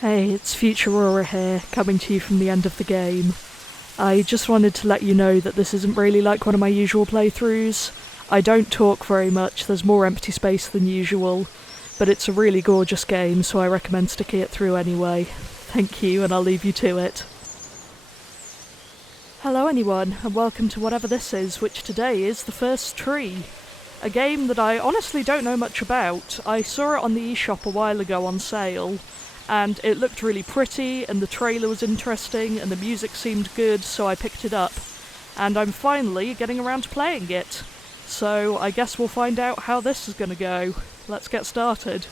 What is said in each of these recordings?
Hey, it's Future Aurora here, coming to you from the end of the game. I just wanted to let you know that this isn't really like one of my usual playthroughs. I don't talk very much, there's more empty space than usual, but it's a really gorgeous game, so I recommend sticking it through anyway. Thank you, and I'll leave you to it. Hello anyone, and welcome to whatever this is, which today is The First Tree. A game that I honestly don't know much about. I saw it on the eShop a while ago on sale, and it looked really pretty, and the trailer was interesting, and the music seemed good, so I picked it up. And I'm finally getting around to playing it. So I guess we'll find out how this is going to go. Let's get started.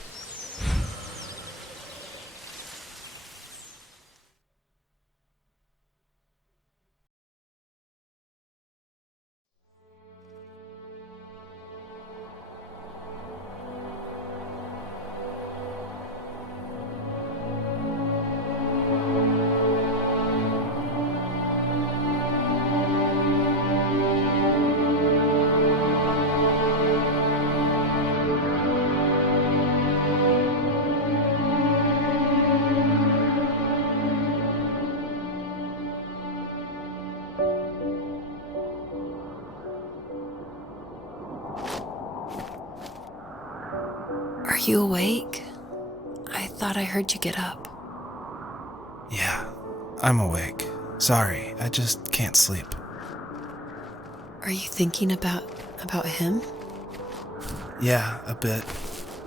Are you awake? I thought I heard you get up. Yeah, I'm awake. Sorry, I just can't sleep. Are you thinking about him? Yeah, a bit.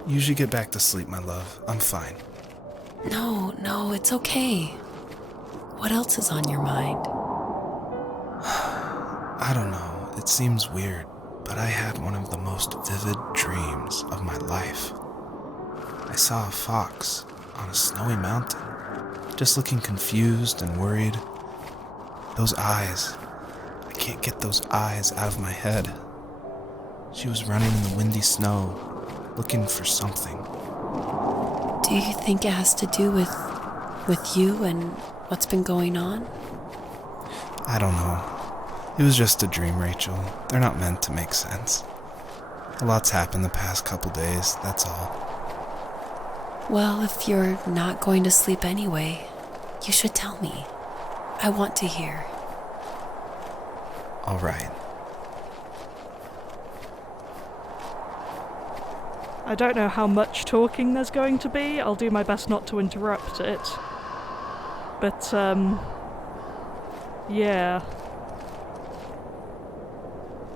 Usually get back to sleep, my love. I'm fine. No, it's okay. What else is on your mind? I don't know, it seems weird, but I had one of the most vivid dreams of my life. I saw a fox on a snowy mountain, just looking confused and worried. Those eyes, I can't get those eyes out of my head. She was running in the windy snow, looking for something. Do you think it has to do with you and what's been going on? I don't know. It was just a dream, Rachel. They're not meant to make sense. A lot's happened the past couple days, that's all. Well, if you're not going to sleep anyway, you should tell me. I want to hear. All right. I don't know how much talking there's going to be. I'll do my best not to interrupt it. But, yeah.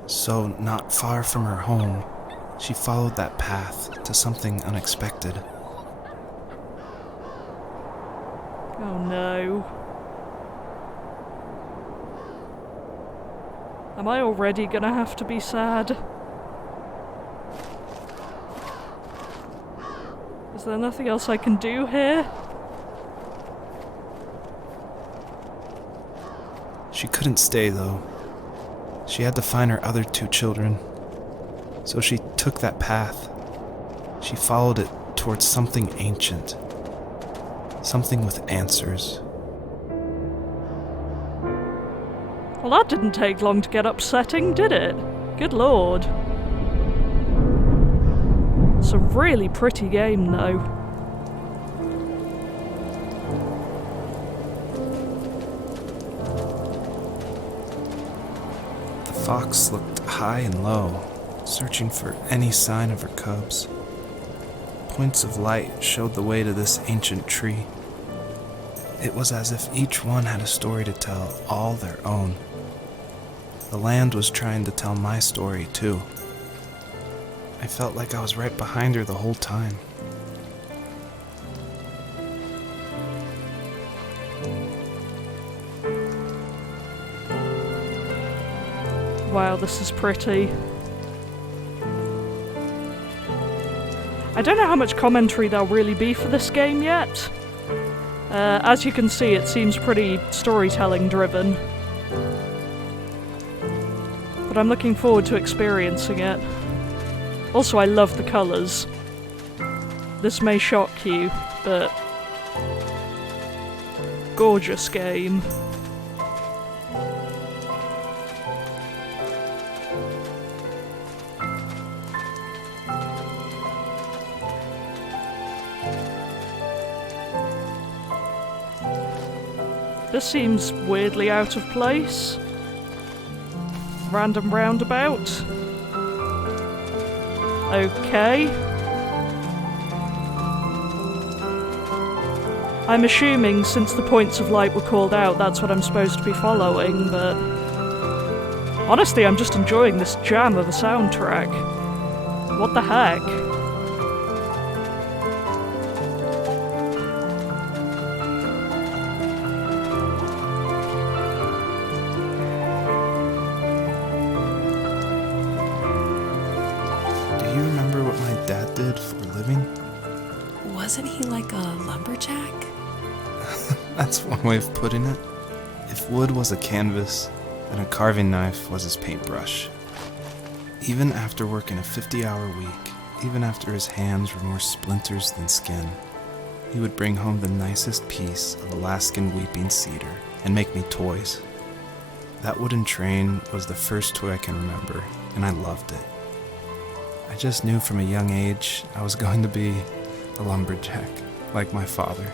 So, not far from her home, she followed that path to something unexpected. Oh no. Am I already gonna have to be sad? Is there nothing else I can do here? She couldn't stay, though. She had to find her other two children. So she took that path. She followed it towards something ancient. Something with answers. Well, that didn't take long to get upsetting, did it? Good lord. It's a really pretty game, though. The fox looked high and low, searching for any sign of her cubs. Points of light showed the way to this ancient tree. It was as if each one had a story to tell, all their own. The land was trying to tell my story, too. I felt like I was right behind her the whole time. Wow, this is pretty. I don't know how much commentary there'll really be for this game yet. As you can see, it seems pretty storytelling driven. But I'm looking forward to experiencing it. Also, I love the colours. This may shock you, but gorgeous game. This seems weirdly out of place. Random roundabout. Okay. I'm assuming since the points of light were called out, that's what I'm supposed to be following, but honestly, I'm just enjoying this jam of a soundtrack. What the heck? Do you remember what my dad did for a living? Wasn't he like a lumberjack? That's one way of putting it. If wood was a canvas, then a carving knife was his paintbrush. Even after working a 50-hour week, even after his hands were more splinters than skin, he would bring home the nicest piece of Alaskan weeping cedar and make me toys. That wooden train was the first toy I can remember, and I loved it. I just knew from a young age I was going to be a lumberjack, like my father.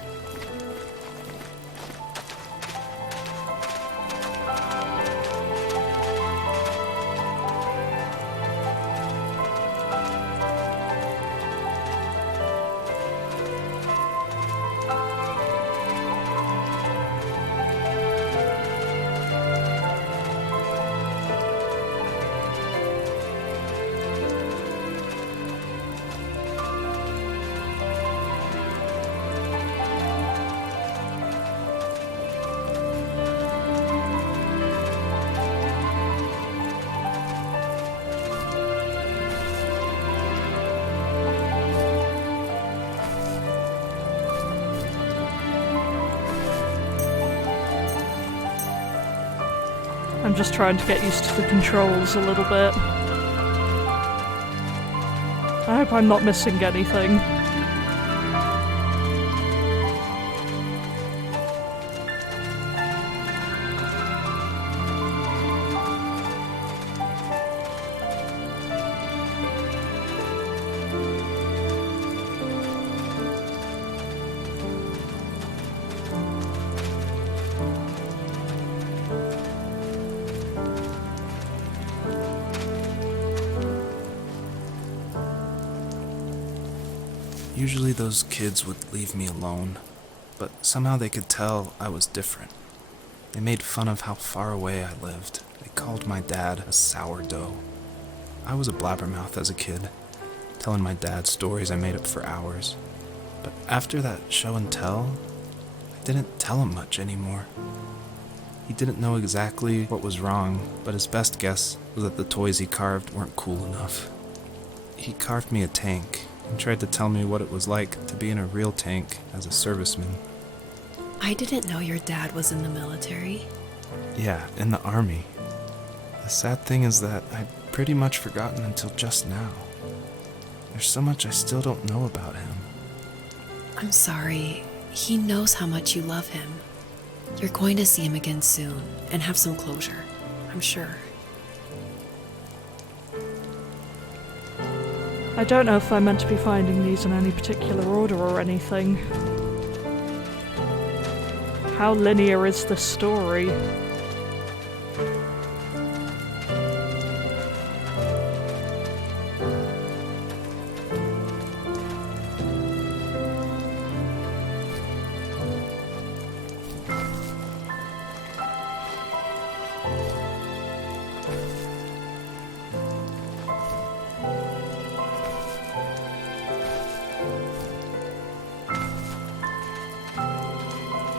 I'm just trying to get used to the controls a little bit. I hope I'm not missing anything. Usually those kids would leave me alone, but somehow they could tell I was different. They made fun of how far away I lived. They called my dad a sourdough. I was a blabbermouth as a kid, telling my dad stories I made up for hours. But after that show and tell, I didn't tell him much anymore. He didn't know exactly what was wrong, but his best guess was that the toys he carved weren't cool enough. He carved me a tank and tried to tell me what it was like to be in a real tank as a serviceman. I didn't know your dad was in the military. Yeah, in the army. The sad thing is that I'd pretty much forgotten until just now. There's so much I still don't know about him. I'm sorry. He knows how much you love him. You're going to see him again soon and have some closure, I'm sure. I don't know if I'm meant to be finding these in any particular order or anything. How linear is this story?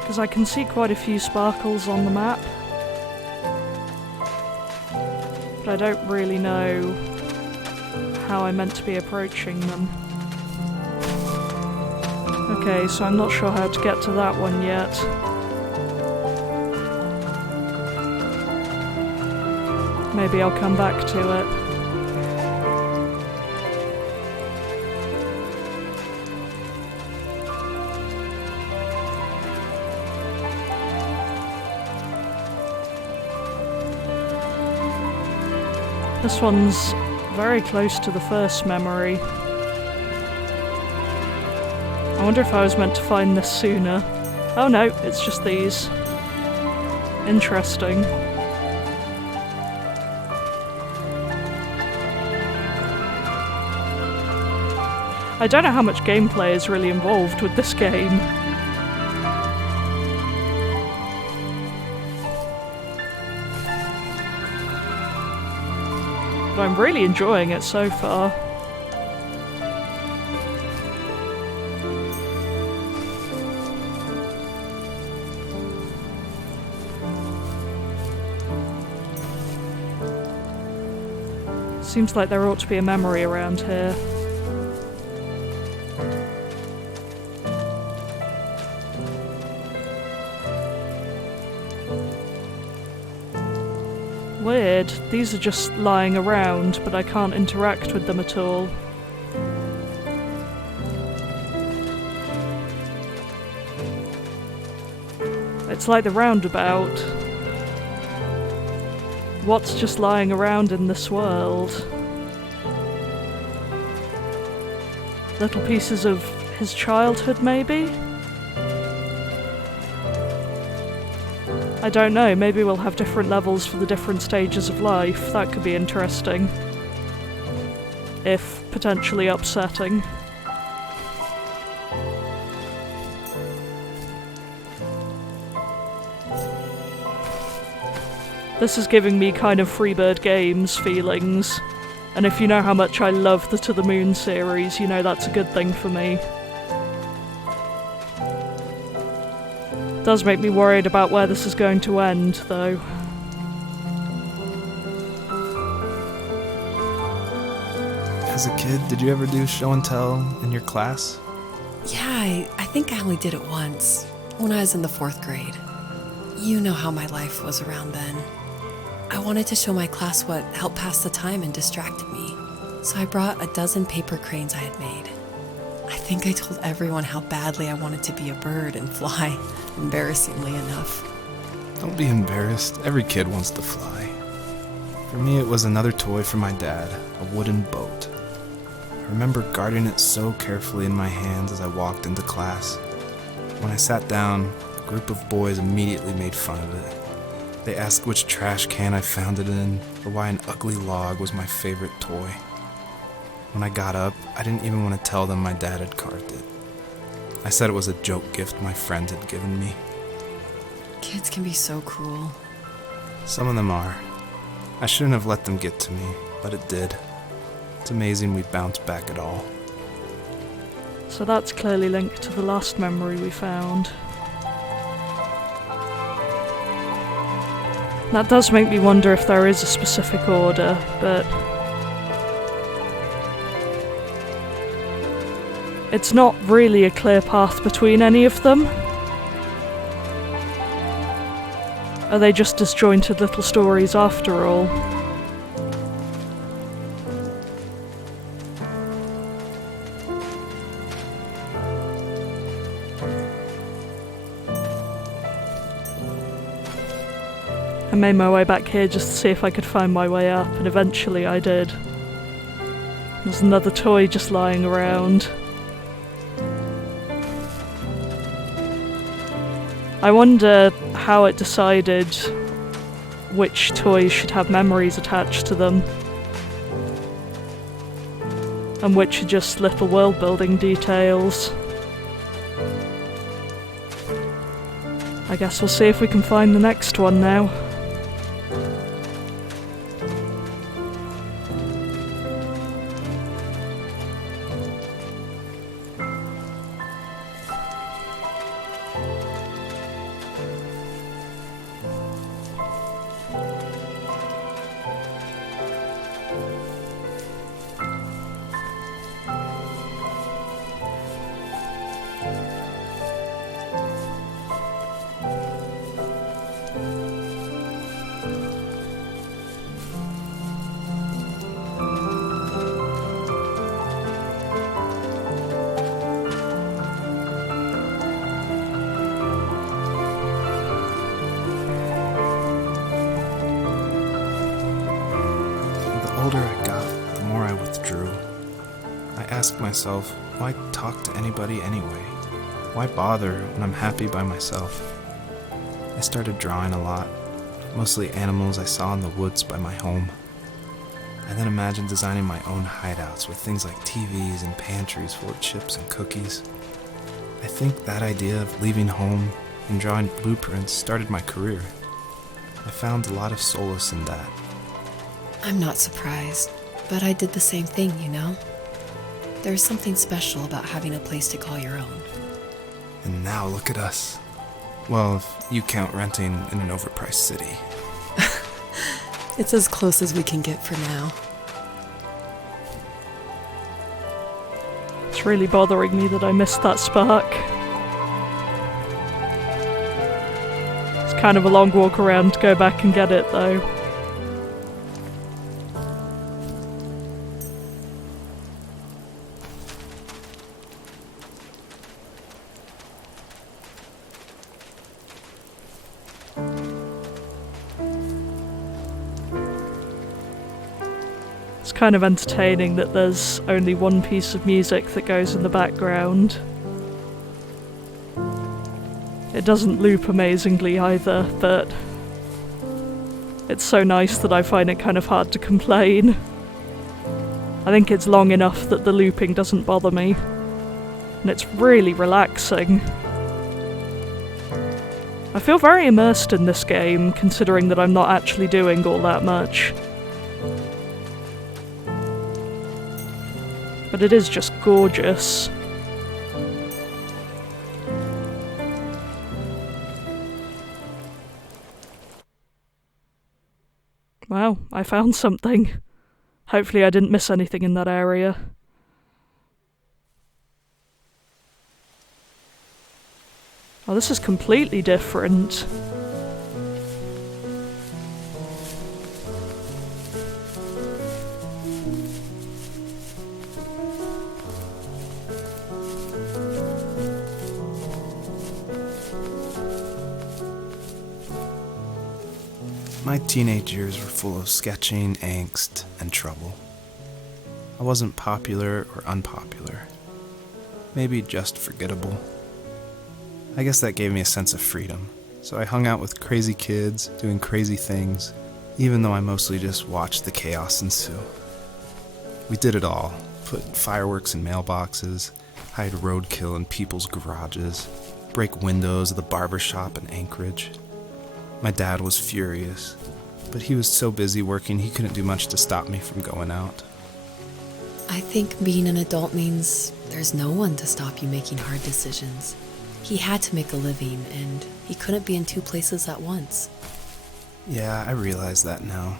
Because I can see quite a few sparkles on the map, but I don't really know how I'm meant to be approaching them. Okay, so I'm not sure how to get to that one yet. Maybe I'll come back to it. This one's very close to the first memory. I wonder if I was meant to find this sooner. Oh no, it's just these. Interesting. I don't know how much gameplay is really involved with this game. But I'm really enjoying it so far. Seems like there ought to be a memory around here. Weird. These are just lying around, but I can't interact with them at all. It's like the roundabout. What's just lying around in this world? Little pieces of his childhood, maybe? I don't know, maybe we'll have different levels for the different stages of life. That could be interesting. If potentially upsetting. This is giving me kind of Freebird Games feelings, and if you know how much I love the To the Moon series, you know that's a good thing for me. It does make me worried about where this is going to end, though. As a kid, did you ever do show and tell in your class? Yeah, I think I only did it once, when I was in the 4th grade. You know how my life was around then. I wanted to show my class what helped pass the time and distracted me, so I brought a dozen paper cranes I had made. I think I told everyone how badly I wanted to be a bird and fly, embarrassingly enough. Don't be embarrassed. Every kid wants to fly. For me, it was another toy from my dad, a wooden boat. I remember guarding it so carefully in my hands as I walked into class. When I sat down, a group of boys immediately made fun of it. They asked which trash can I found it in, or why an ugly log was my favorite toy. When I got up, I didn't even want to tell them my dad had carved it. I said it was a joke gift my friend had given me. Kids can be so cruel. Some of them are. I shouldn't have let them get to me, but it did. It's amazing we bounced back at all. So that's clearly linked to the last memory we found. That does make me wonder if there is a specific order, but it's not really a clear path between any of them. Are they just disjointed little stories after all? I made my way back here just to see if I could find my way up, and eventually I did. There's another toy just lying around. I wonder how it decided which toys should have memories attached to them, and which are just little world-building details. I guess we'll see if we can find the next one now. The older I got, the more I withdrew. I asked myself, why talk to anybody anyway? Why bother when I'm happy by myself? I started drawing a lot, mostly animals I saw in the woods by my home. I then imagined designing my own hideouts with things like TVs and pantries full of chips and cookies. I think that idea of leaving home and drawing blueprints started my career. I found a lot of solace in that. I'm not surprised, but I did the same thing, you know? There's something special about having a place to call your own. And now look at us. Well, if you count renting in an overpriced city. It's as close as we can get for now. It's really bothering me that I missed that spark. It's kind of a long walk around to go back and get it, though. It's kind of entertaining that there's only one piece of music that goes in the background. It doesn't loop amazingly either, but it's so nice that I find it kind of hard to complain. I think it's long enough that the looping doesn't bother me, and it's really relaxing. I feel very immersed in this game, considering that I'm not actually doing all that much. But it is just gorgeous. Wow, I found something. Hopefully I didn't miss anything in that area. Oh, this is completely different. My teenage years were full of sketching, angst, and trouble. I wasn't popular or unpopular. Maybe just forgettable. I guess that gave me a sense of freedom, so I hung out with crazy kids, doing crazy things, even though I mostly just watched the chaos ensue. We did it all. Put fireworks in mailboxes, hide roadkill in people's garages, break windows of the barber shop in Anchorage. My dad was furious, but he was so busy working he couldn't do much to stop me from going out. I think being an adult means there's no one to stop you making hard decisions. He had to make a living, and he couldn't be in two places at once. Yeah, I realize that now.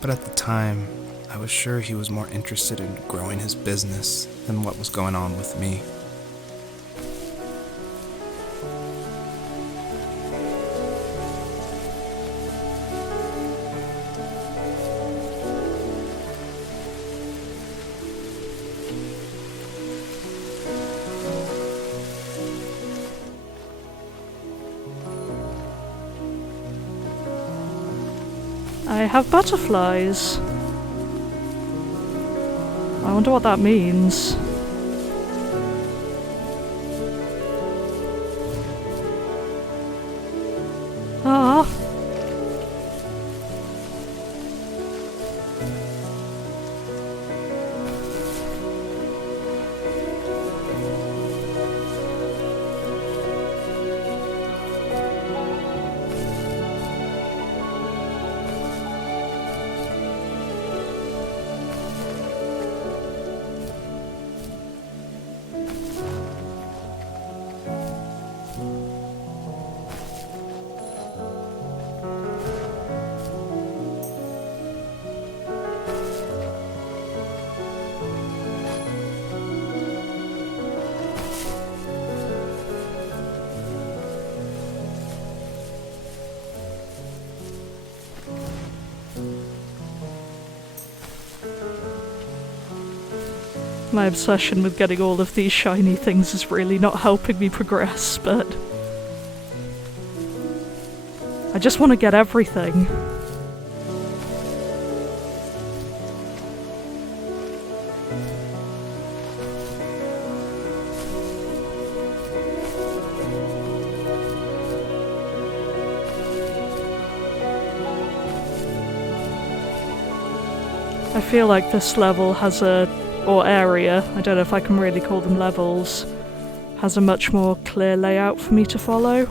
But at the time, I was sure he was more interested in growing his business than what was going on with me. I have butterflies. I wonder what that means. Ah. My obsession with getting all of these shiny things is really not helping me progress, but I just want to get everything. I feel like this level has or area, I don't know if I can really call them levels, has a much more clear layout for me to follow.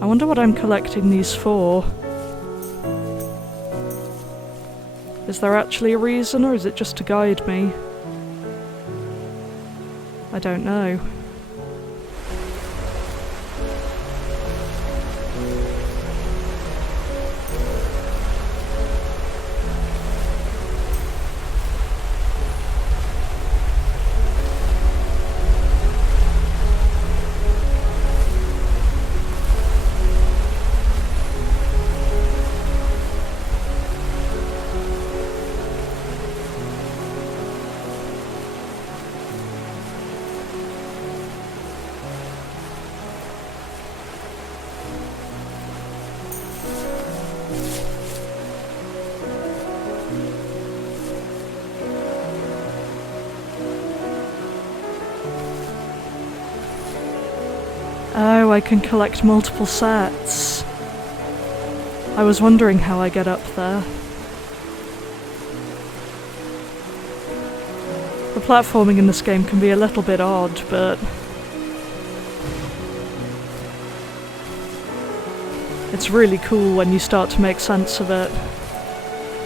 I wonder what I'm collecting these for. Is there actually a reason, or is it just to guide me? I don't know. Oh, I can collect multiple sets. I was wondering how I get up there. The platforming in this game can be a little bit odd, but it's really cool when you start to make sense of it.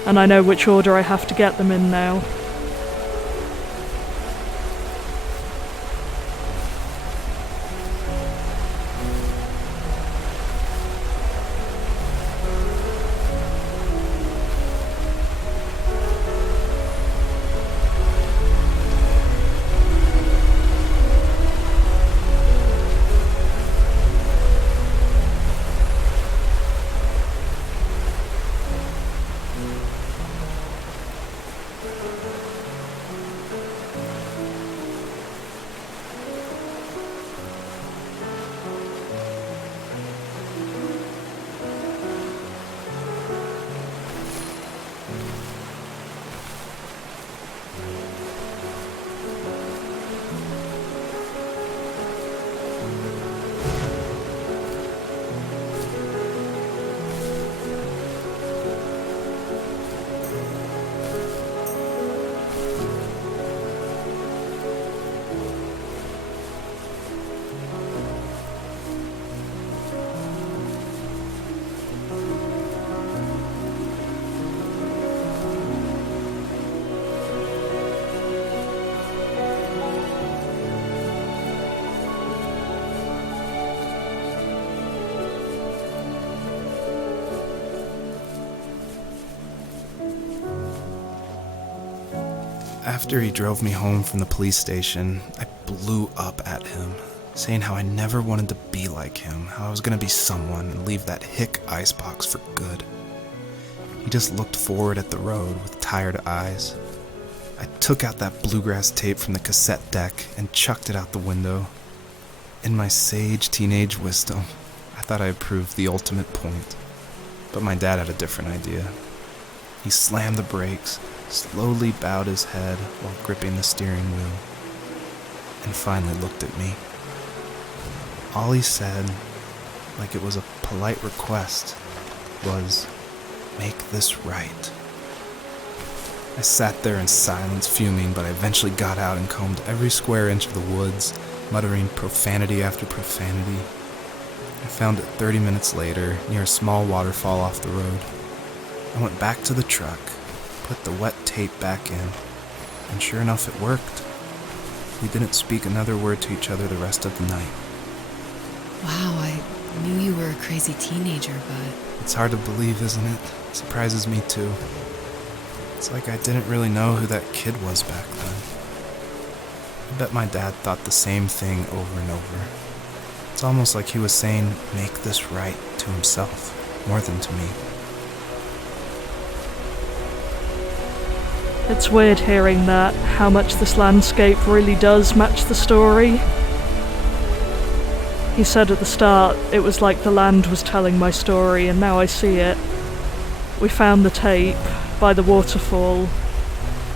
And I know which order I have to get them in now. After he drove me home from the police station, I blew up at him, saying how I never wanted to be like him, how I was going to be someone and leave that hick icebox for good. He just looked forward at the road with tired eyes. I took out that bluegrass tape from the cassette deck and chucked it out the window. In my sage teenage wisdom, I thought I had proved the ultimate point. But my dad had a different idea. He slammed the brakes, slowly bowed his head while gripping the steering wheel, and finally looked at me. All he said, like it was a polite request, was, "Make this right." I sat there in silence, fuming, but I eventually got out and combed every square inch of the woods, muttering profanity after profanity. I found it 30 minutes later, near a small waterfall off the road. I went back to the truck, put the wet tape back in, and sure enough it worked. We didn't speak another word to each other the rest of the night. Wow, I knew you were a crazy teenager, but... It's hard to believe, isn't it? It surprises me too. It's like I didn't really know who that kid was back then. I bet my dad thought the same thing over and over. It's almost like he was saying, "Make this right," to himself, more than to me. It's weird hearing that, how much this landscape really does match the story. He said at the start it was like the land was telling my story, and now I see it. We found the tape by the waterfall,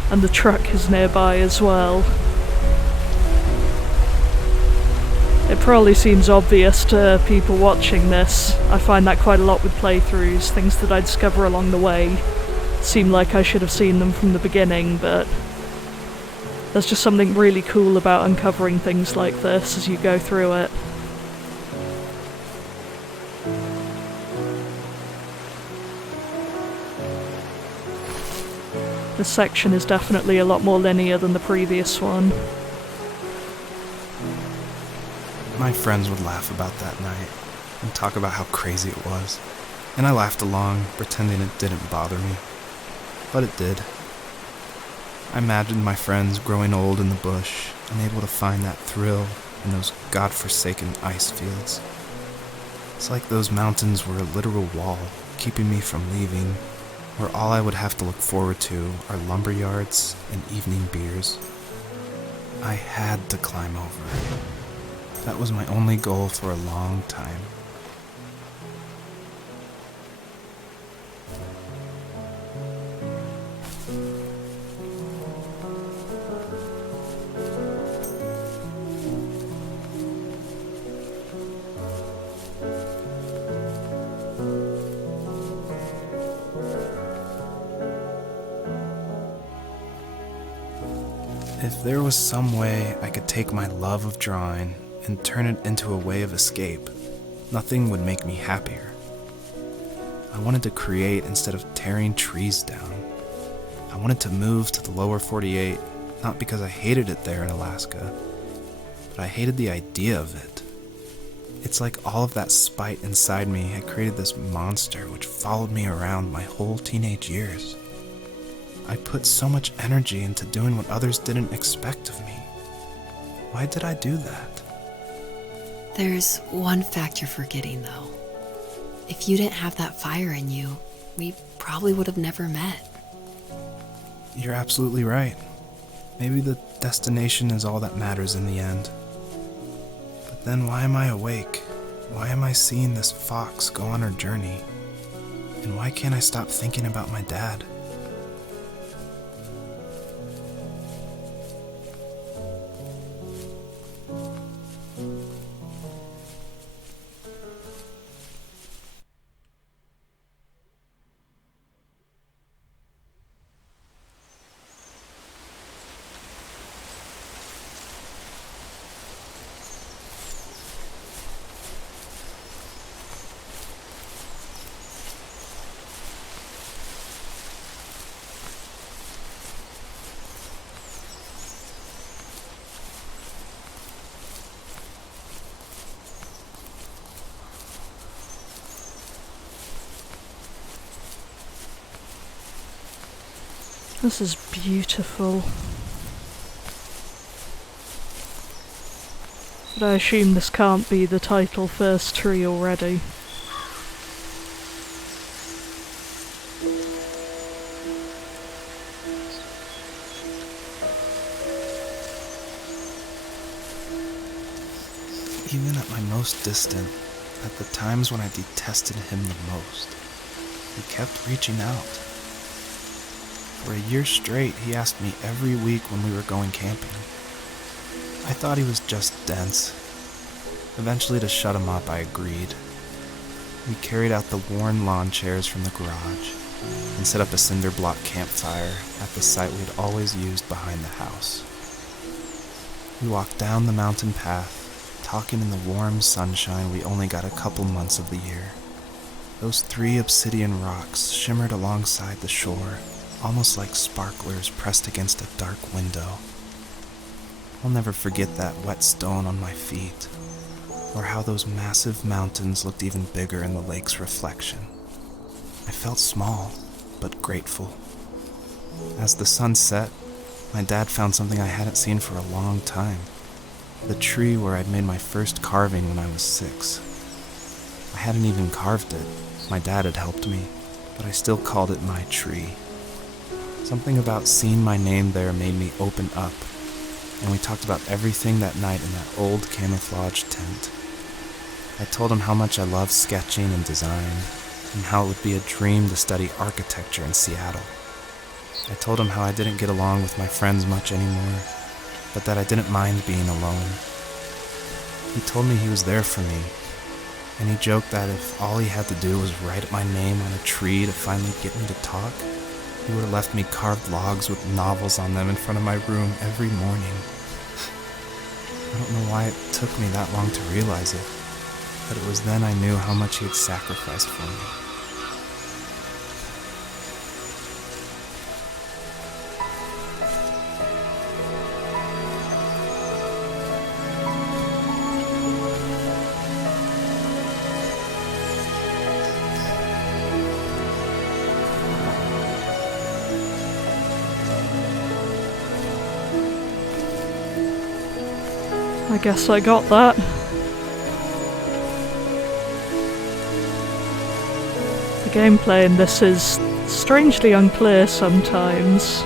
and the truck is nearby as well. It probably seems obvious to people watching this. I find that quite a lot with playthroughs. Things that I discover along the way seem like I should have seen them from the beginning, but there's just something really cool about uncovering things like this as you go through it. This section is definitely a lot more linear than the previous one. My friends would laugh about that night and talk about how crazy it was, and I laughed along, pretending it didn't bother me. But it did. I imagined my friends growing old in the bush, unable to find that thrill in those godforsaken ice fields. It's like those mountains were a literal wall, keeping me from leaving, where all I would have to look forward to are lumber yards and evening beers. I had to climb over it. That was my only goal for a long time. If there was some way I could take my love of drawing and turn it into a way of escape, nothing would make me happier. I wanted to create instead of tearing trees down. I wanted to move to the lower 48, not because I hated it there in Alaska, but I hated the idea of it. It's like all of that spite inside me had created this monster which followed me around my whole teenage years. I put so much energy into doing what others didn't expect of me. Why did I do that? There's one fact you're forgetting, though. If you didn't have that fire in you, we probably would have never met. You're absolutely right. Maybe the destination is all that matters in the end. But then why am I awake? Why am I seeing this fox go on her journey? And why can't I stop thinking about my dad? This is beautiful. But I assume this can't be the title first tree already. Even at my most distant, at the times when I detested him the most, he kept reaching out. For a year straight, he asked me every week when we were going camping. I thought he was just dense. Eventually, to shut him up, I agreed. We carried out the worn lawn chairs from the garage and set up a cinder block campfire at the site we'd always used behind the house. We walked down the mountain path, talking in the warm sunshine we only got a couple months of the year. Those 3 obsidian rocks shimmered alongside the shore, almost like sparklers pressed against a dark window. I'll never forget that wet stone on my feet, or how those massive mountains looked even bigger in the lake's reflection. I felt small, but grateful. As the sun set, my dad found something I hadn't seen for a long time. The tree where I'd made my first carving when I was 6. I hadn't even carved it. My dad had helped me, but I still called it my tree. Something about seeing my name there made me open up, and we talked about everything that night in that old camouflage tent. I told him how much I loved sketching and design, and how it would be a dream to study architecture in Seattle. I told him how I didn't get along with my friends much anymore, but that I didn't mind being alone. He told me he was there for me, and he joked that if all he had to do was write my name on a tree to finally get me to talk, he would have left me carved logs with novels on them in front of my room every morning. I don't know why it took me that long to realize it, but it was then I knew how much he had sacrificed for me. I guess I got that. The gameplay in this is strangely unclear sometimes.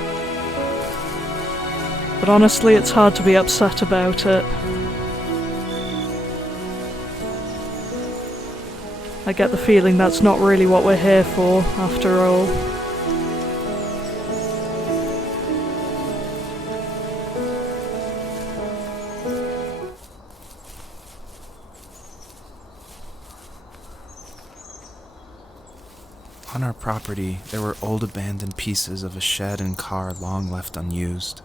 But honestly, it's hard to be upset about it. I get the feeling that's not really what we're here for, after all. On our property, there were old abandoned pieces of a shed and car long left unused.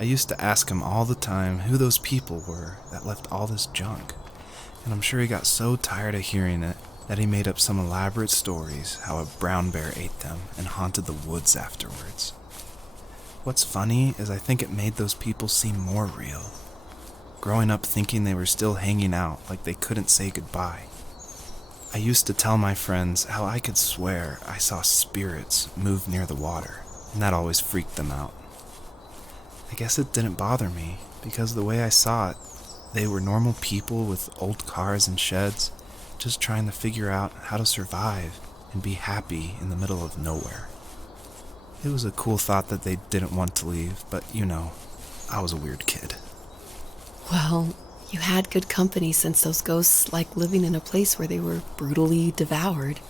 I used to ask him all the time who those people were that left all this junk, and I'm sure he got so tired of hearing it that he made up some elaborate stories how a brown bear ate them and haunted the woods afterwards. What's funny is I think it made those people seem more real. Growing up thinking they were still hanging out like they couldn't say goodbye. I used to tell my friends how I could swear I saw spirits move near the water, and that always freaked them out. I guess it didn't bother me, because the way I saw it, they were normal people with old cars and sheds, just trying to figure out how to survive and be happy in the middle of nowhere. It was a cool thought that they didn't want to leave, but I was a weird kid. Well, you had good company since those ghosts like living in a place where they were brutally devoured.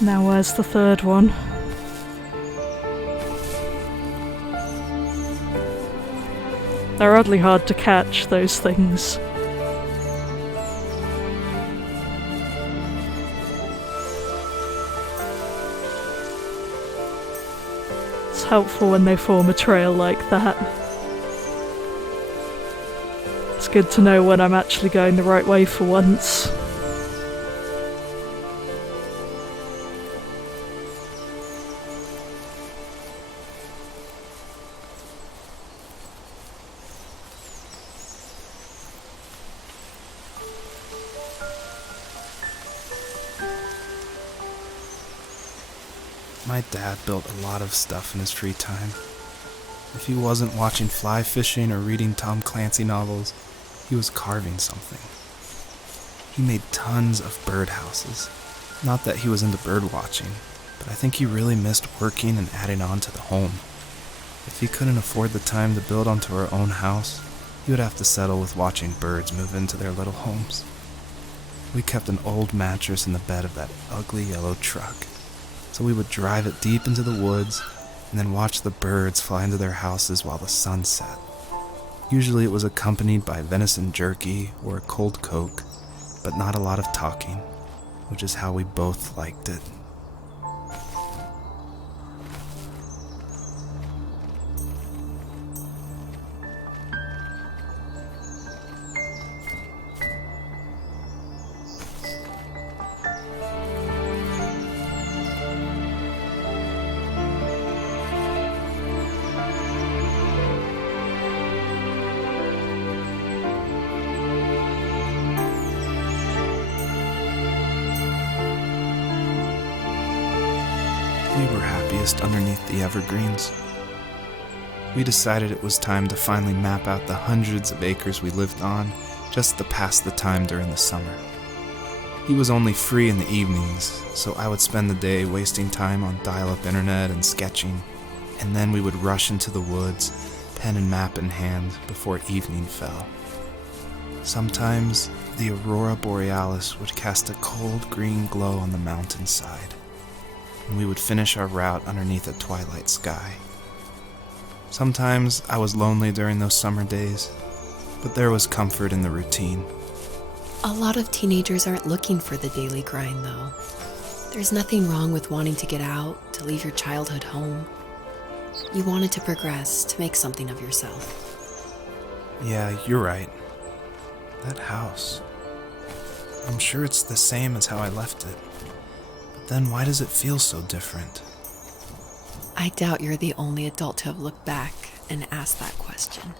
Now where's the third one? They're oddly hard to catch, those things. It's helpful when they form a trail like that. It's good to know when I'm actually going the right way for once. My dad built a lot of stuff in his free time. If he wasn't watching fly fishing or reading Tom Clancy novels, he was carving something. He made tons of birdhouses, Not that he was into bird watching, but I think he really missed working and adding on to the home. If he couldn't afford the time to build onto our own house, he would have to settle with watching birds move into their little homes. We kept an old mattress in the bed of that ugly yellow truck, so we would drive it deep into the woods and then watch the birds fly into their houses while the sun set. Usually it was accompanied by venison jerky or a cold Coke, but not a lot of talking, which is how we both liked it. We were happiest underneath the evergreens. We decided it was time to finally map out the hundreds of acres we lived on just to pass the time during the summer. He was only free in the evenings, so I would spend the day wasting time on dial-up internet and sketching, and then we would rush into the woods, pen and map in hand, before evening fell. Sometimes the aurora borealis would cast a cold green glow on the mountainside, and we would finish our route underneath a twilight sky. Sometimes I was lonely during those summer days, but there was comfort in the routine. A lot of teenagers aren't looking for the daily grind, though. There's nothing wrong with wanting to get out, to leave your childhood home. You wanted to progress, to make something of yourself. Yeah, you're right. That house. I'm sure it's the same as how I left it. But then why does it feel so different? I doubt you're the only adult to have looked back and asked that question.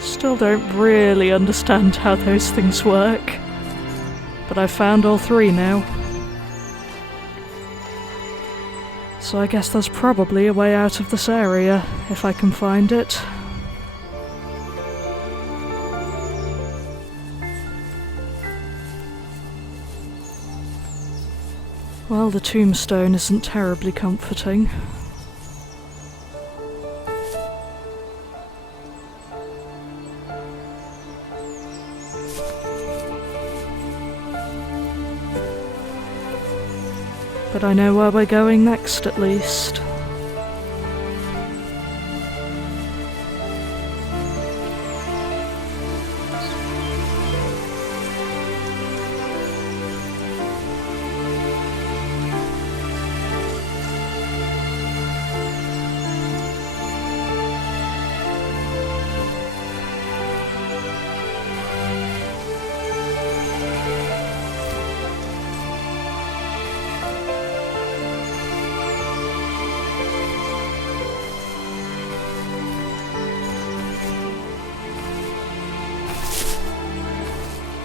Still don't really understand how those things work, but I've found all three now. So I guess there's probably a way out of this area, if I can find it. Well, the tombstone isn't terribly comforting. But I know where we're going next, at least.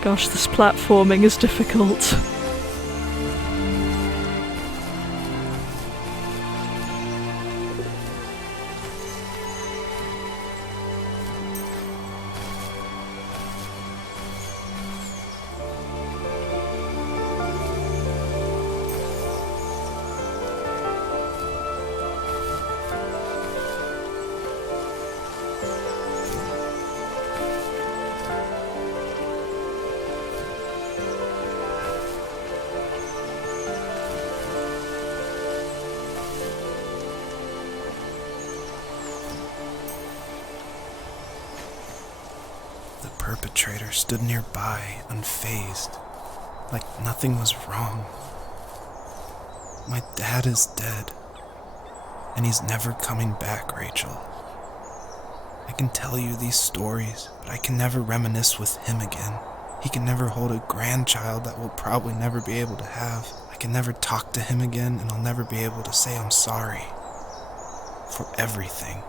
Gosh, this platforming is difficult. perpetrator stood nearby, unfazed, like nothing was wrong. My dad is dead, and he's never coming back, Rachel. I can tell you these stories, but I can never reminisce with him again. He can never hold a grandchild that we'll probably never be able to have. I can never talk to him again, and I'll never be able to say I'm sorry for everything.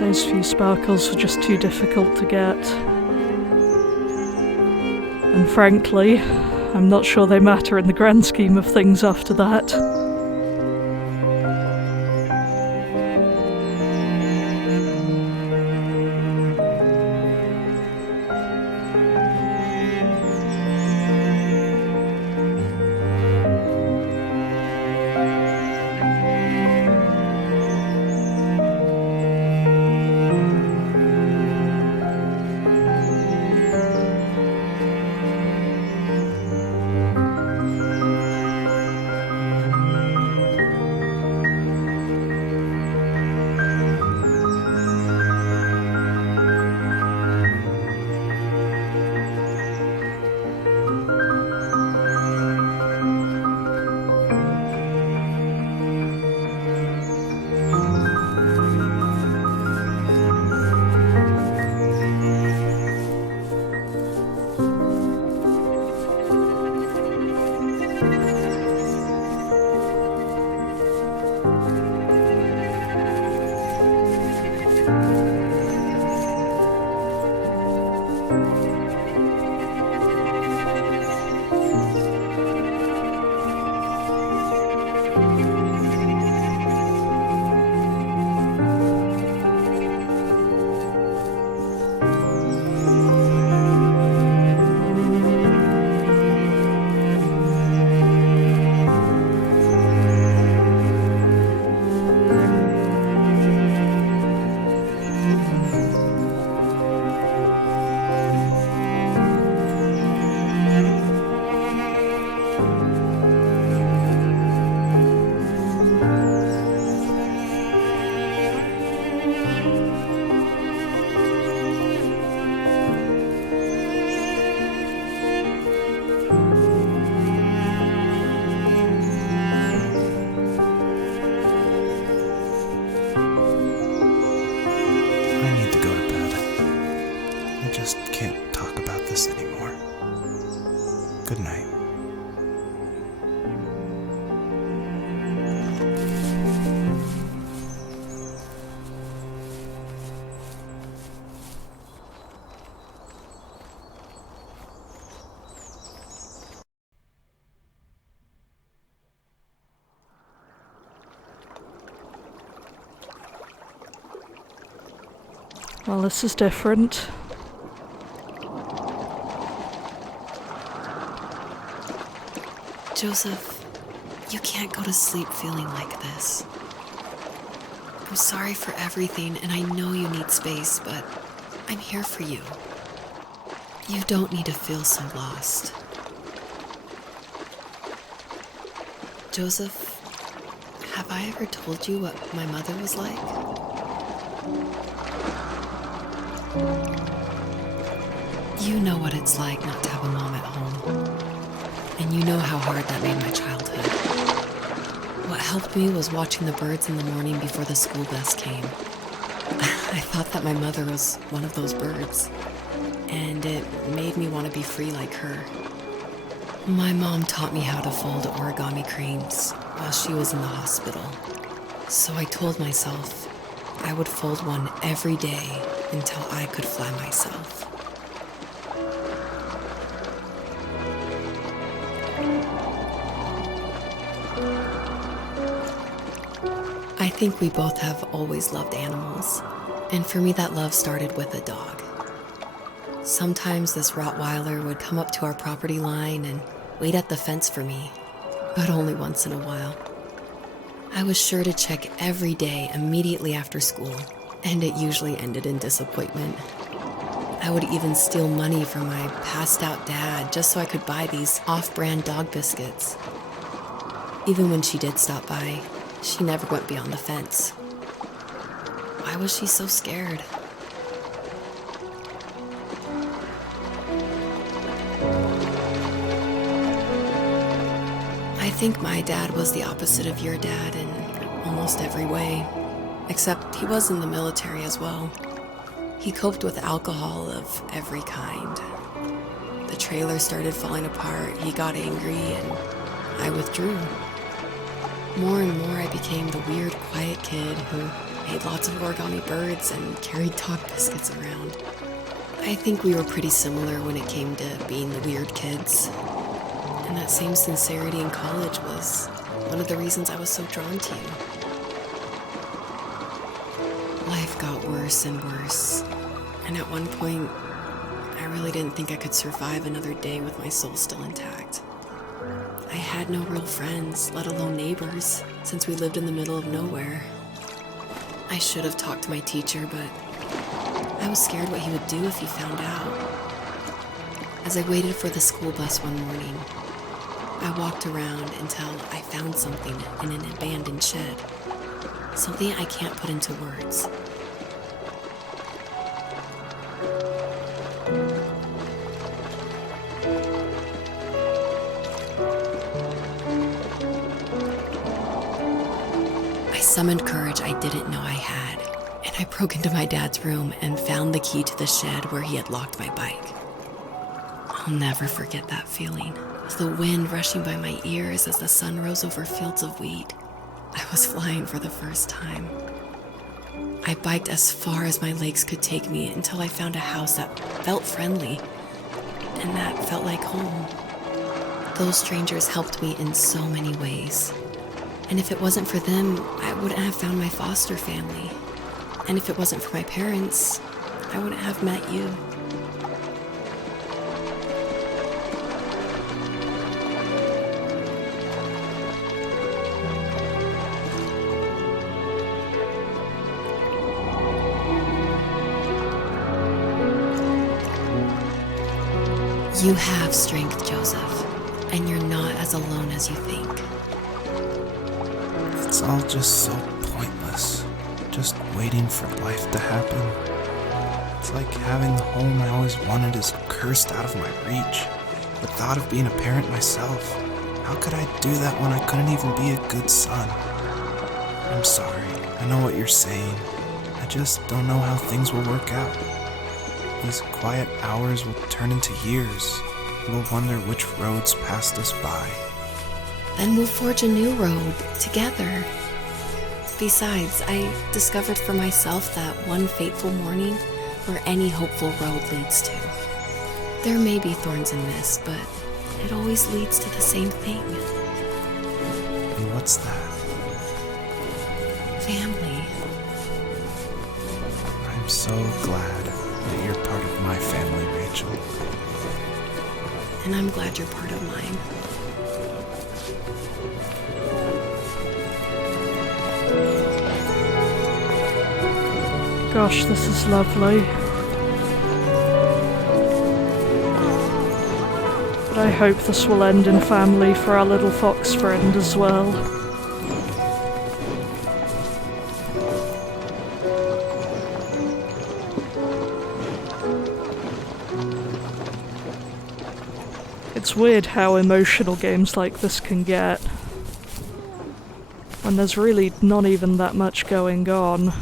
Those few sparkles were just too difficult to get. And frankly, I'm not sure they matter in the grand scheme of things after that. just can't talk about this anymore. Good night. Well, this is different. Joseph, you can't go to sleep feeling like this. I'm sorry for everything, and I know you need space, but I'm here for you. You don't need to feel so lost. Joseph, have I ever told you what my mother was like? You know what it's like not to have a mom at home. And you know how hard that made my childhood. What helped me was watching the birds in the morning before the school bus came. I thought that my mother was one of those birds, and it made me want to be free like her. My mom taught me how to fold origami cranes while she was in the hospital. So I told myself I would fold one every day until I could fly myself. I think we both have always loved animals, and for me that love started with a dog. Sometimes this Rottweiler would come up to our property line and wait at the fence for me, but only once in a while. I was sure to check every day immediately after school, and it usually ended in disappointment. I would even steal money from my passed-out dad just so I could buy these off-brand dog biscuits. Even when she did stop by, she never went beyond the fence. Why was she so scared? I think my dad was the opposite of your dad in almost every way, except he was in the military as well. He coped with alcohol of every kind. The trailer started falling apart, he got angry, and I withdrew. More and more I became the weird, quiet kid who made lots of origami birds and carried dog biscuits around. I think we were pretty similar when it came to being the weird kids. And that same sincerity in college was one of the reasons I was so drawn to you. Life got worse and worse, and at one point, I really didn't think I could survive another day with my soul still intact. I had no real friends, let alone neighbors, since we lived in the middle of nowhere. I should have talked to my teacher, but I was scared what he would do if he found out. As I waited for the school bus one morning, I walked around until I found something in an abandoned shed. Something I can't put into words. I summoned courage I didn't know I had, and I broke into my dad's room and found the key to the shed where he had locked my bike. I'll never forget that feeling, of the wind rushing by my ears as the sun rose over fields of wheat. I was flying for the first time. I biked as far as my legs could take me until I found a house that felt friendly, and that felt like home. Those strangers helped me in so many ways. And if it wasn't for them, I wouldn't have found my foster family. And if it wasn't for my parents, I wouldn't have met you. You have strength, Joseph, and you're not as alone as you think. It's all just so pointless, just waiting for life to happen. It's like having the home I always wanted is cursed out of my reach. The thought of being a parent myself, how could I do that when I couldn't even be a good son? I'm sorry, I know what you're saying. I just don't know how things will work out. These quiet hours will turn into years. We'll wonder which roads passed us by. Then we'll forge a new road together. Besides, I discovered for myself that one fateful morning where any hopeful road leads to. There may be thorns in this, but it always leads to the same thing. And what's that? Family. I'm so glad that you're part of my family, Rachel. And I'm glad you're part of mine. Gosh, this is lovely. But I hope this will end in family for our little fox friend as well. It's weird how emotional games like this can get, when there's really not even that much going on.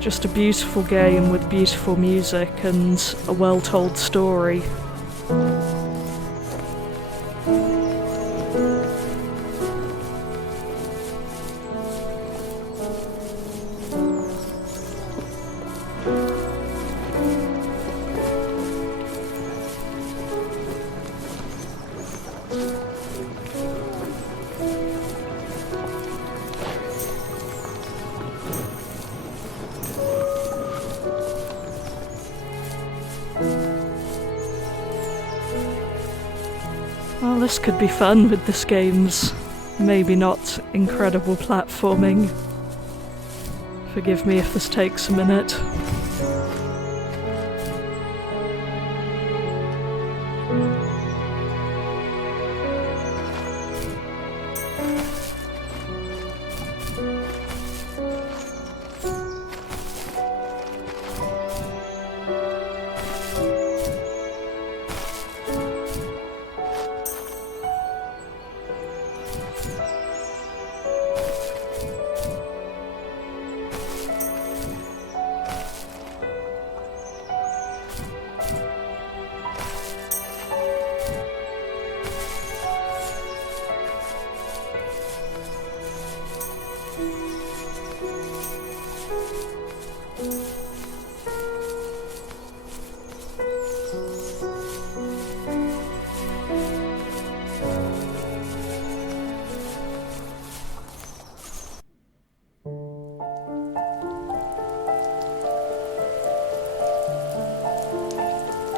Just a beautiful game with beautiful music and a well-told story. Well, this could be fun with this game's maybe not incredible platforming. Forgive me if this takes a minute.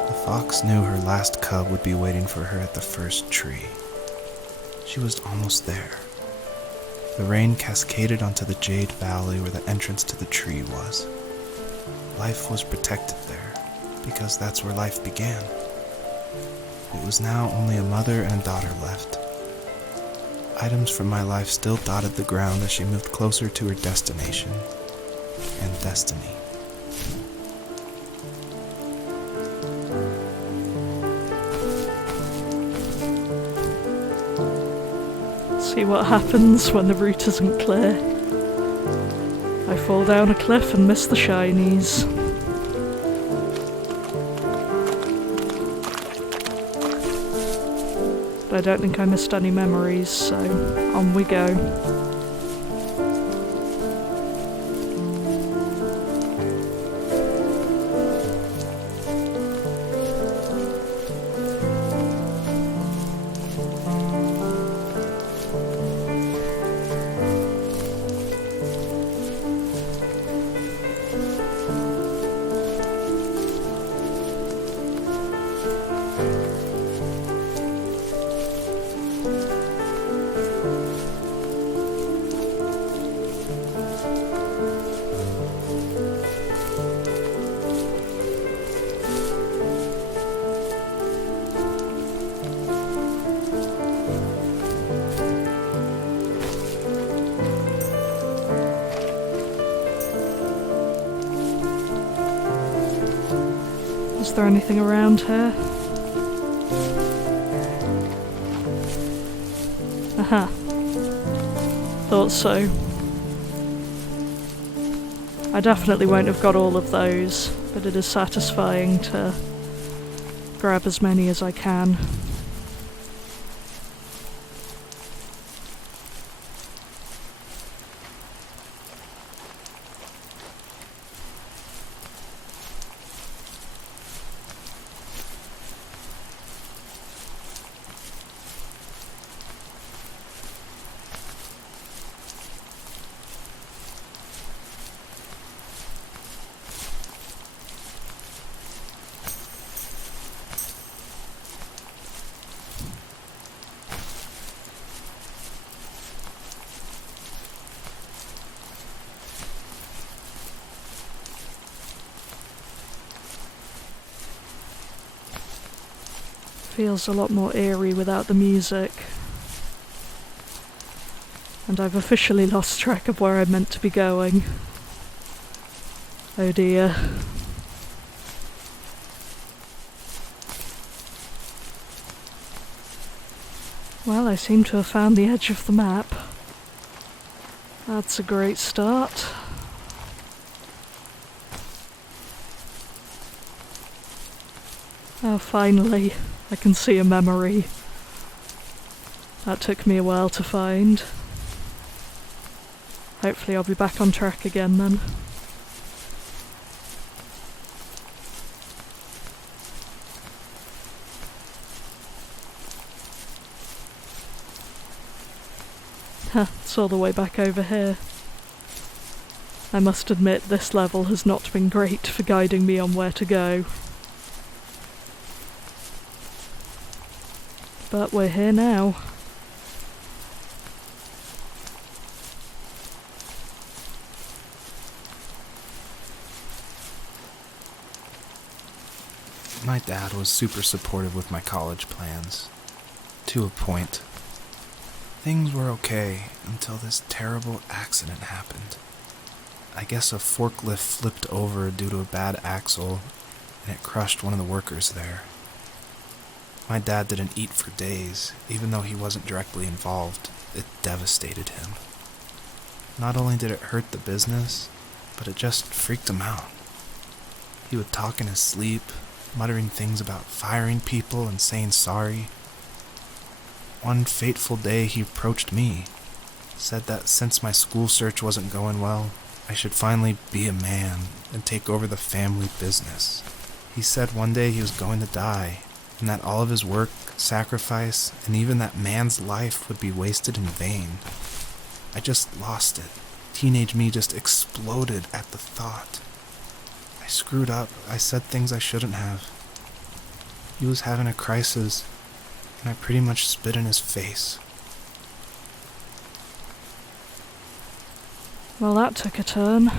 The fox knew her last cub would be waiting for her at the first tree. She was almost there. The rain cascaded onto the jade valley where the entrance to the tree was. Life was protected there, because that's where life began. It was now only a mother and a daughter left. Items from my life still dotted the ground as she moved closer to her destination and destiny. See what happens when the route isn't clear. I fall down a cliff and miss the shinies. But I don't think I missed any memories, so on we go. Is there anything around here? Aha. Thought so. I definitely won't have got all of those, but it is satisfying to grab as many as I can. Feels a lot more eerie without the music. And I've officially lost track of where I'm meant to be going. Oh dear. Well, I seem to have found the edge of the map. That's a great start. Oh, finally, I can see a memory. That took me a while to find. Hopefully I'll be back on track again then. Huh, it's all the way back over here. I must admit this level has not been great for guiding me on where to go. But we're here now. My dad was super supportive with my college plans. To a point. Things were okay until this terrible accident happened. I guess a forklift flipped over due to a bad axle, and it crushed one of the workers there. My dad didn't eat for days, even though he wasn't directly involved. It devastated him. Not only did it hurt the business, but it just freaked him out. He would talk in his sleep, muttering things about firing people and saying sorry. One fateful day he approached me, said that since my school search wasn't going well, I should finally be a man and take over the family business. He said one day he was going to die, and that all of his work, sacrifice, and even that man's life would be wasted in vain. I just lost it. Teenage me just exploded at the thought. I screwed up. I said things I shouldn't have. He was having a crisis, and I pretty much spit in his face. Well, that took a turn.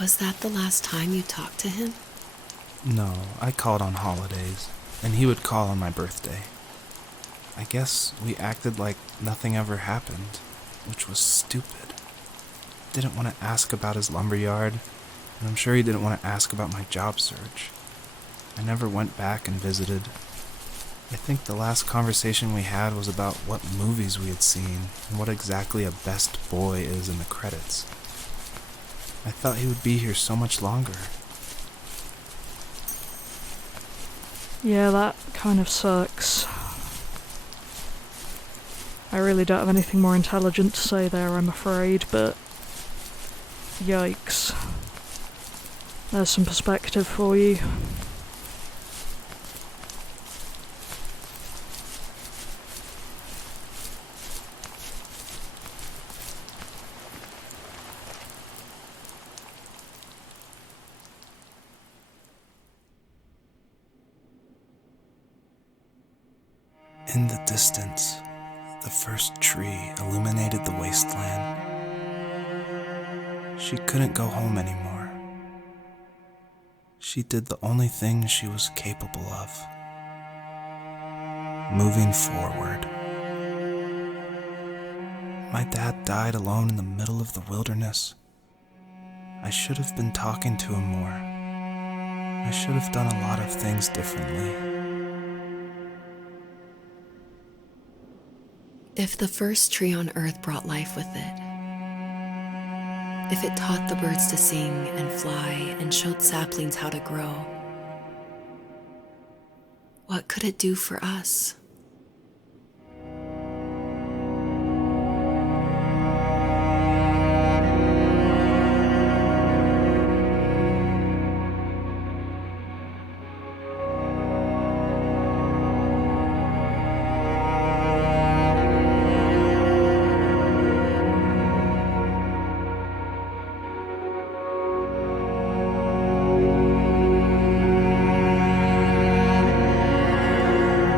Was that the last time you talked to him? No, I called on holidays, and he would call on my birthday. I guess we acted like nothing ever happened, which was stupid. Didn't want to ask about his lumberyard, and I'm sure he didn't want to ask about my job search. I never went back and visited. I think the last conversation we had was about what movies we had seen and what exactly a best boy is in the credits. I thought he would be here so much longer. Yeah, that kind of sucks. I really don't have anything more intelligent to say there, I'm afraid, but yikes. There's some perspective for you. In the distance, the first tree illuminated the wasteland. She couldn't go home anymore. She did the only thing she was capable of. Moving forward. My dad died alone in the middle of the wilderness. I should have been talking to him more. I should have done a lot of things differently. If the first tree on Earth brought life with it, if it taught the birds to sing and fly and showed saplings how to grow, what could it do for us?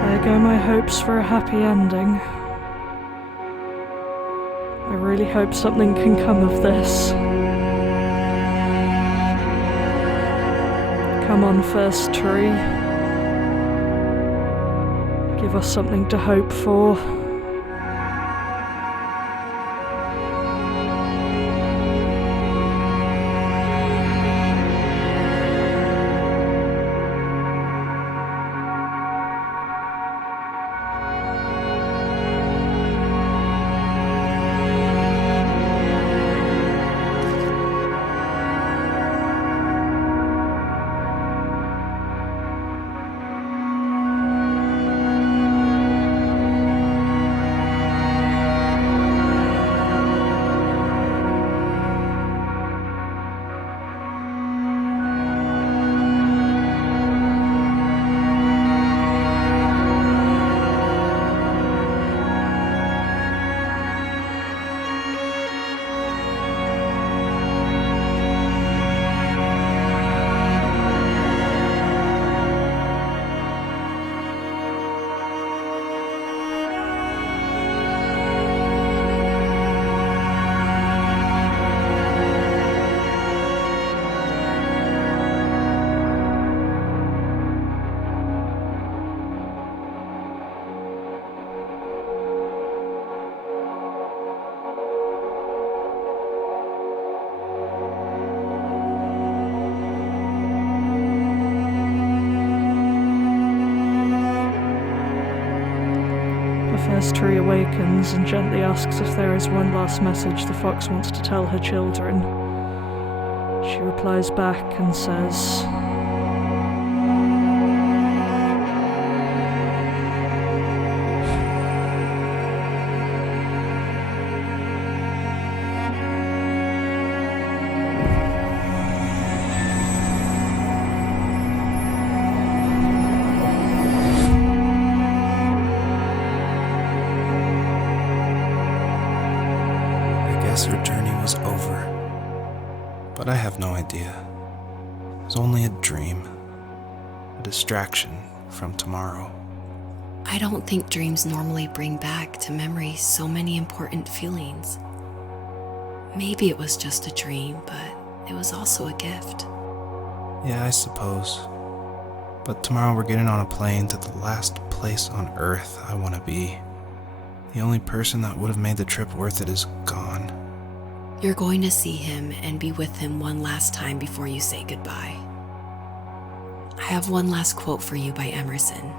There go my hopes for a happy ending. I really hope something can come of this. Come on, first tree. Give us something to hope for. first tree awakens and gently asks if there is one last message the fox wants to tell her children. She replies back and says, I guess her journey was over, but I have no idea. It was only a dream, a distraction from tomorrow. I don't think dreams normally bring back to memory so many important feelings. Maybe it was just a dream, but it was also a gift. Yeah, I suppose. But tomorrow we're getting on a plane to the last place on Earth I want to be. The only person that would have made the trip worth it is gone. You're going to see him and be with him one last time before you say goodbye. I have one last quote for you by Emerson,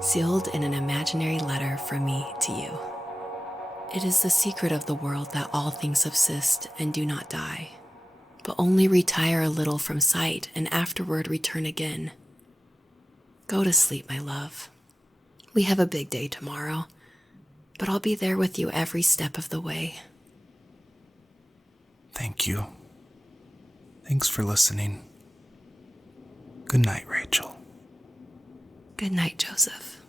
sealed in an imaginary letter from me to you. It is the secret of the world that all things subsist and do not die, but only retire a little from sight and afterward return again. Go to sleep, my love. We have a big day tomorrow, but I'll be there with you every step of the way. Thank you. Thanks for listening. Good night, Rachel. Good night, Joseph.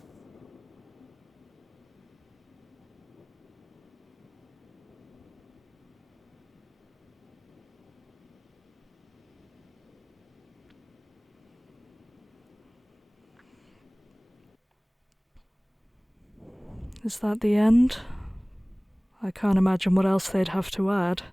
Is that the end? I can't imagine what else they'd have to add.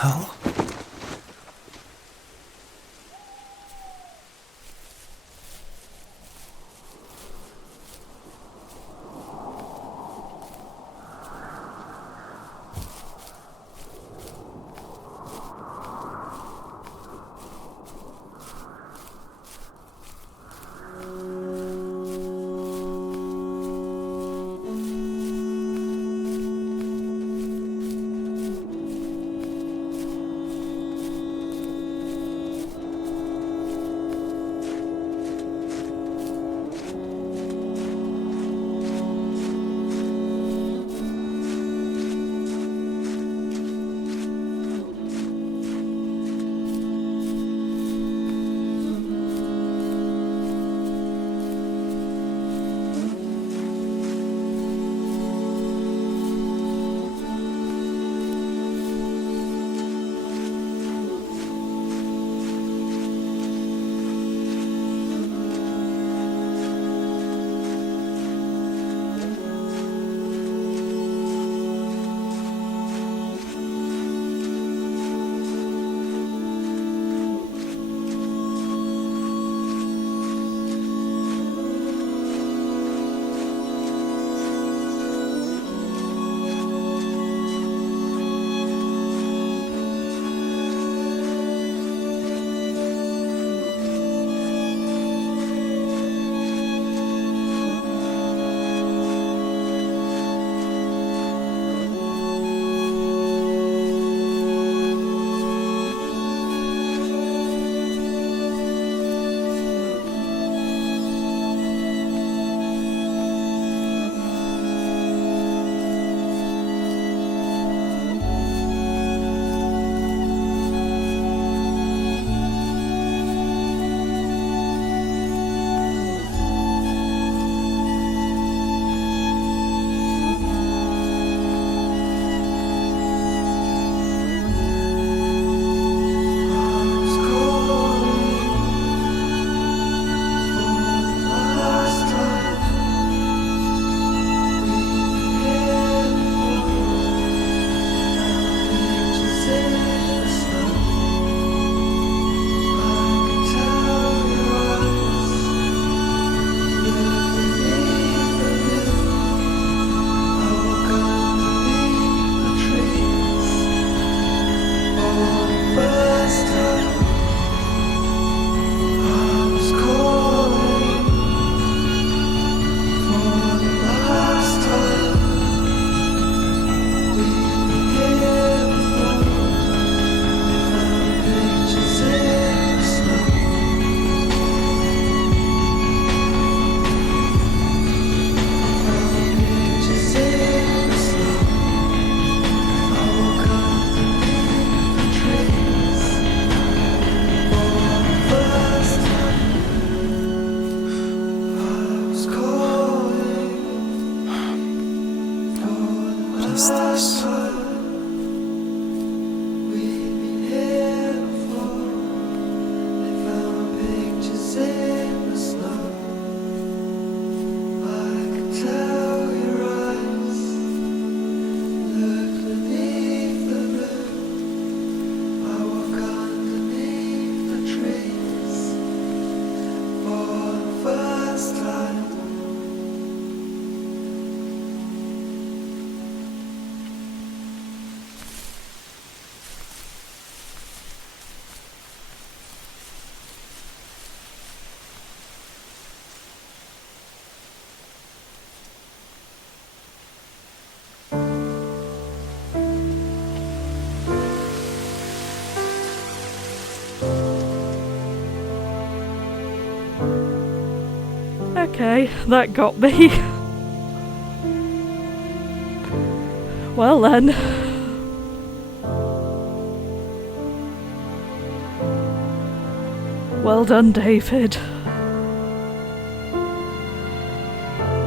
hell? Okay, that got me. Well then. Well done, David.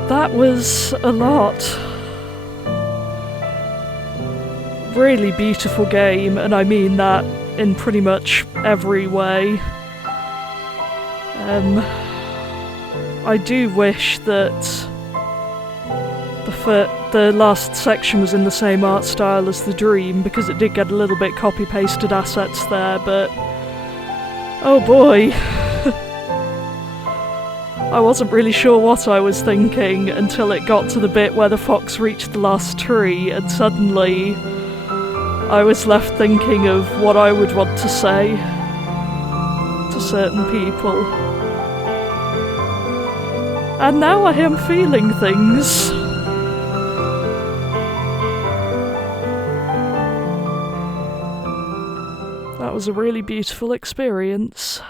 That was a lot. Really beautiful game, and I mean that in pretty much every way. I do wish that the last section was in the same art style as the Dream, because it did get a little bit copy-pasted assets there, but oh boy. I wasn't really sure what I was thinking until it got to the bit where the fox reached the last tree, and suddenly I was left thinking of what I would want to say to certain people. And now I am feeling things. That was a really beautiful experience.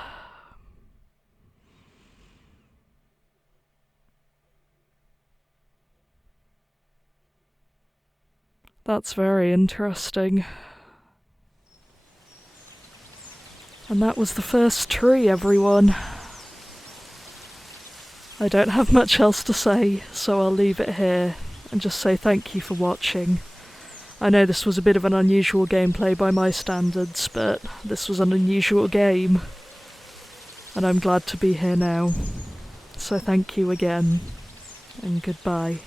That's very interesting. And that was the first tree, everyone. I don't have much else to say, so I'll leave it here and just say thank you for watching. I know this was a bit of an unusual gameplay by my standards, but this was an unusual game, and I'm glad to be here now. So thank you again, and goodbye.